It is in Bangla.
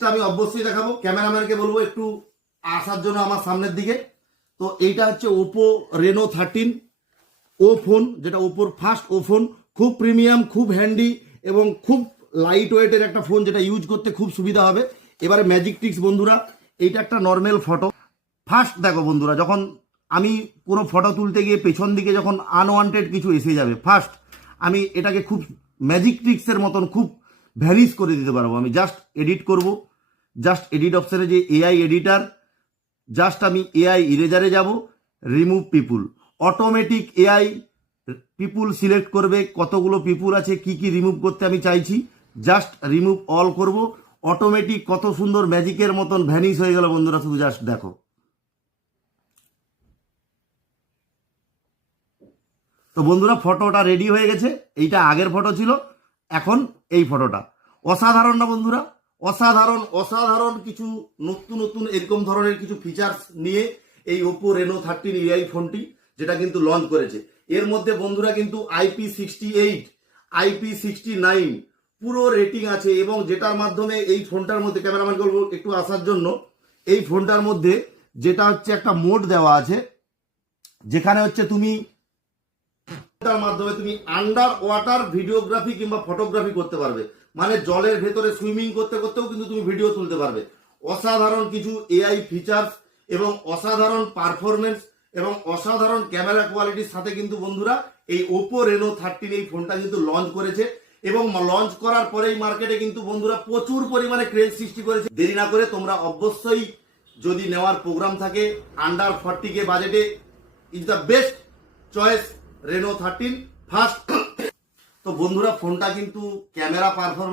ম্যাজিকটিক্সটা আমি অবশ্যই দেখাবো। ক্যামেরাম্যানকে বলবো একটু আসার জন্য আমার সামনের দিকে। তো এইটা হচ্ছে ওপো রেনো 13 ও ফোন, যেটা ওপোর ফার্স্ট ও ফোন। খুব প্রিমিয়াম, খুব হ্যান্ডি এবং খুব লাইট ওয়েটের একটা ফোন, যেটা ইউজ করতে খুব সুবিধা হবে। এবারে ম্যাজিকটিক্স বন্ধুরা, এইটা একটা নর্মাল ফটো। ফার্স্ট দেখো বন্ধুরা, যখন আমি কোনো ফটো তুলতে গিয়ে পেছন দিকে যখন আনওয়ান্টেড কিছু এসে যাবে, ফার্স্ট আমি এটাকে খুব ম্যাজিকটিক্সের মতন খুব ভ্যানিশ করে দিতে পারবো। আমি জাস্ট এডিট করব, জাস্ট এডিট অপশানে যে এআই এডিটার, জাস্ট আমি এআই ইরেজারে যাব, রিমুভ পিপুল, অটোমেটিক এআই পিপুল সিলেক্ট করবে কতগুলো পিপুল আছে, কি কি রিমুভ করতে আমি চাইছি, জাস্ট রিমুভ অল করব। অটোমেটিক কত সুন্দর ম্যাজিকের মতন ভ্যানিশ হয়ে গেল বন্ধুরা, শুধু জাস্ট দেখো। তো বন্ধুরা ফটোটা রেডি হয়ে গেছে। এইটা আগের ফটো ছিল, এখন এই ফটোটা। অসাধারণ না বন্ধুরা? অসাধারণ অসাধারণ কিছু নতুন নতুন এরকম ধরনের কিছু ফিচার্স নিয়ে এই ওপো রেনো 13 এআই ফোনটি যেটা কিন্তু লঞ্চ করেছে। এর মধ্যে বন্ধুরা কিন্তু IP68, IP69 পুরো রেটিং আছে, এবং যেটার মাধ্যমে এই ফোনটার মধ্যে, ক্যামেরাম্যান বলবো একটু আসার জন্য, এই ফোনটার মধ্যে যেটা হচ্ছে একটা মোড দেওয়া আছে, যেখানে হচ্ছে তুমি তার মাধ্যমে তুমি আন্ডার ওয়াটার ভিডিওগ্রাফি কিংবা ফটোগ্রাফি করতে পারবে। মানে জলের ভেতরে সুইমিং করতে করতেও কিন্তু তুমি ভিডিও তুলতে পারবে। অসাধারণ কিছু এআই ফিচার্স এবং অসাধারণ পারফরমেন্স এবং অসাধারণ ক্যামেরা কোয়ালিটির সাথে কিন্তু বন্ধুরা এই ওপো রেনো 13 এই ফোনটা কিন্তু লঞ্চ করেছে, এবং লঞ্চ করার পরেই মার্কেটে কিন্তু বন্ধুরা প্রচুর পরিমাণে ক্রেজ সৃষ্টি করেছে। দেরি না করে তোমরা অবশ্যই, যদি নেওয়ার প্রোগ্রাম থাকে আন্ডার 40K বাজেটে, is the best choice Reno 13 first. তো বন্ধুরা ফোনটা কিন্তু ক্যামেরা পারফরমেন্স